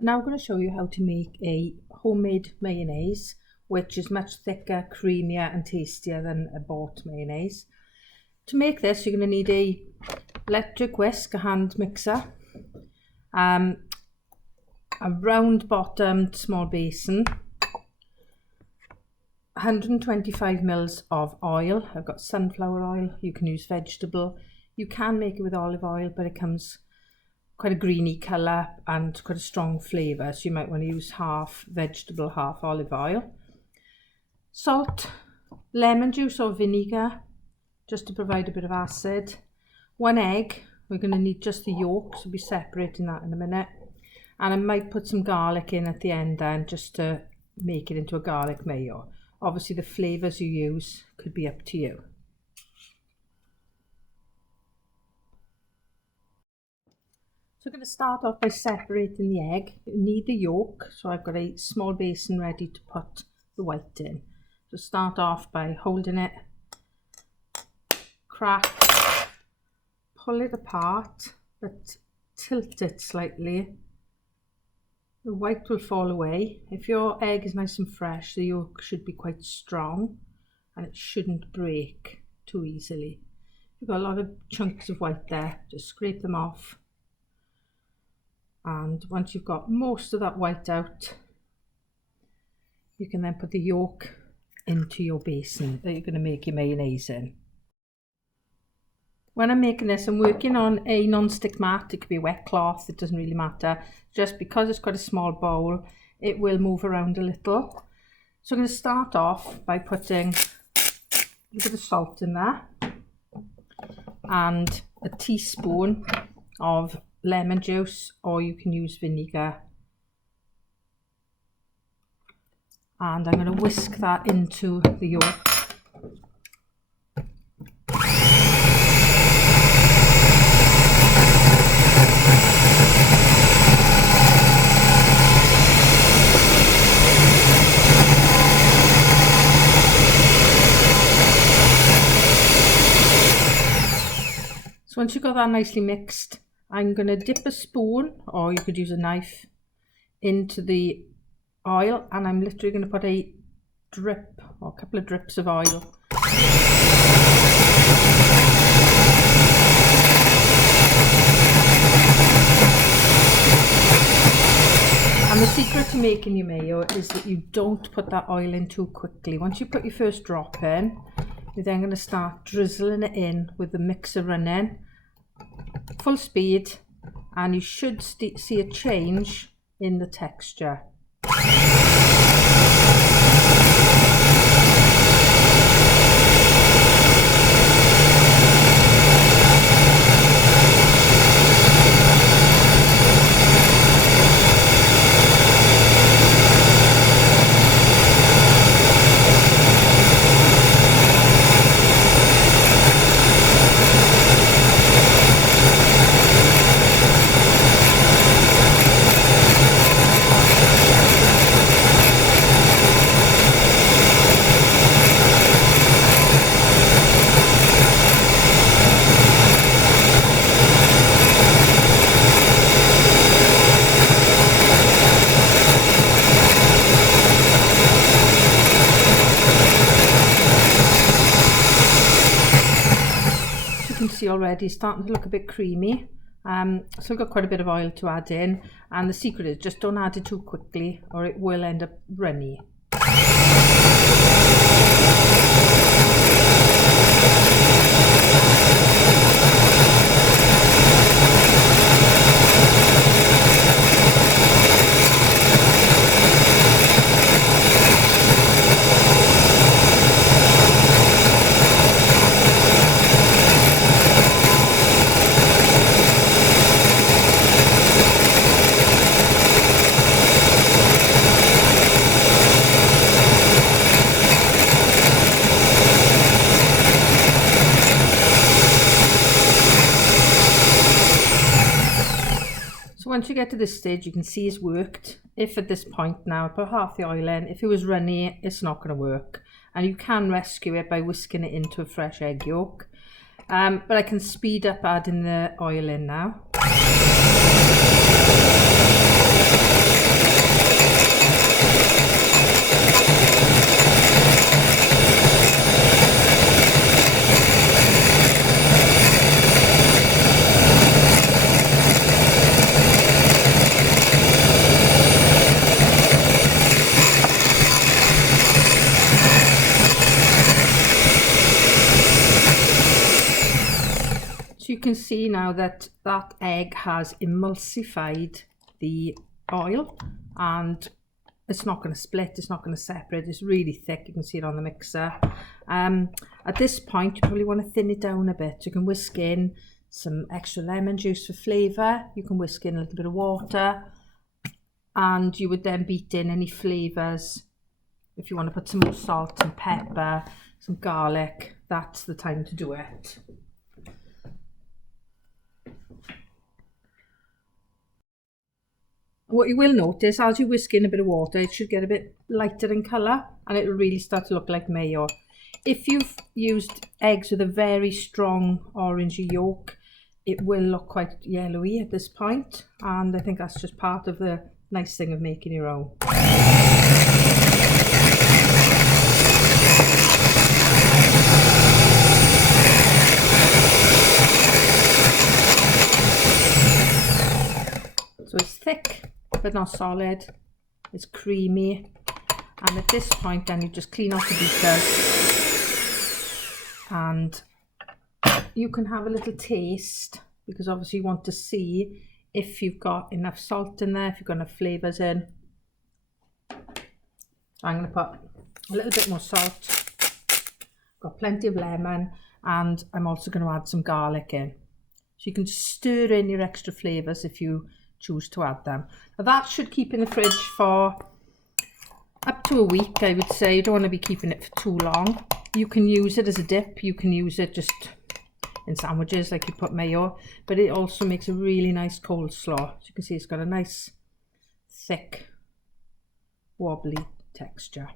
Now I'm going to show you how to make a homemade mayonnaise, which is much thicker, creamier and tastier than a bought mayonnaise. To make this, you're going to need a electric whisk, a hand mixer, a round bottomed small basin, 125 mils of oil. I've got sunflower oil. You can use vegetable. You can make it with olive oil, but it comes quite a greeny colour and quite a strong flavour, so you might want to use half vegetable, half olive oil. Salt, lemon juice or vinegar, just to provide a bit of acid. 1 egg, we're going to need just the yolk, so we'll be separating that in a minute. And I might put some garlic in at the end then, just to make it into a garlic mayo. Obviously the flavours you use could be up to you. So I'm going to start off by separating the egg. You need the yolk, so I've got a small basin ready to put the white in. So start off by holding it, crack, pull it apart, but tilt it slightly. The white will fall away. If your egg is nice and fresh, the yolk should be quite strong and it shouldn't break too easily. You've got a lot of chunks of white there, just scrape them off. And once you've got most of that white out, you can then put the yolk into your basin that you're going to make your mayonnaise in. When I'm making this, I'm working on a non-stick mat. It could be a wet cloth, it doesn't really matter. Just because it's quite a small bowl, it will move around a little. So I'm going to start off by putting a bit of salt in there and a teaspoon of lemon juice, or you can use vinegar. And I'm going to whisk that into the yolk. So once you've got that nicely mixed, I'm going to dip a spoon, or you could use a knife, into the oil, and I'm literally going to put a drip or a couple of drips of oil. And the secret to making your mayo is that you don't put that oil in too quickly. Once you put your first drop in, you're then going to start drizzling it in with the mixer running, full speed, and you should see a change in the texture. See already starting to look a bit creamy. Still got quite a bit of oil to add in, and the secret is just don't add it too quickly or it will end up runny. Once you get to this stage, you can see it's worked. If at this point now I put half the oil in, if it was runny, it's not going to work. And you can rescue it by whisking it into a fresh egg yolk. But I can speed up adding the oil in now. can see now that that egg has emulsified the oil, and it's not going to split, it's not going to separate, it's really thick. You can see it on the mixer. At this point, you probably want to thin it down a bit. You can whisk in some extra lemon juice for flavour. You can whisk in a little bit of water, and you would then beat in any flavours. If you want to put some more salt and pepper, some garlic, that's the time to do it. What you will notice, as you whisk in a bit of water, it should get a bit lighter in colour, and it will really start to look like mayo. If you've used eggs with a very strong orangey yolk, it will look quite yellowy at this point, and I think that's just part of the nice thing of making your own. So it's thick but not solid, it's creamy, and at this point then you just clean off the beakers and you can have a little taste, because obviously you want to see if you've got enough salt in there, if you've got enough flavours in. I'm going to put a little bit more salt, got plenty of lemon, and I'm also going to add some garlic in. So you can stir in your extra flavours if you choose to add them. Now that should keep in the fridge for up to a week, I would say. You don't want to be keeping it for too long. You can use it as a dip, you can use it just in sandwiches like you put mayo, but it also makes a really nice coleslaw. As you can see, it's got a nice thick wobbly texture.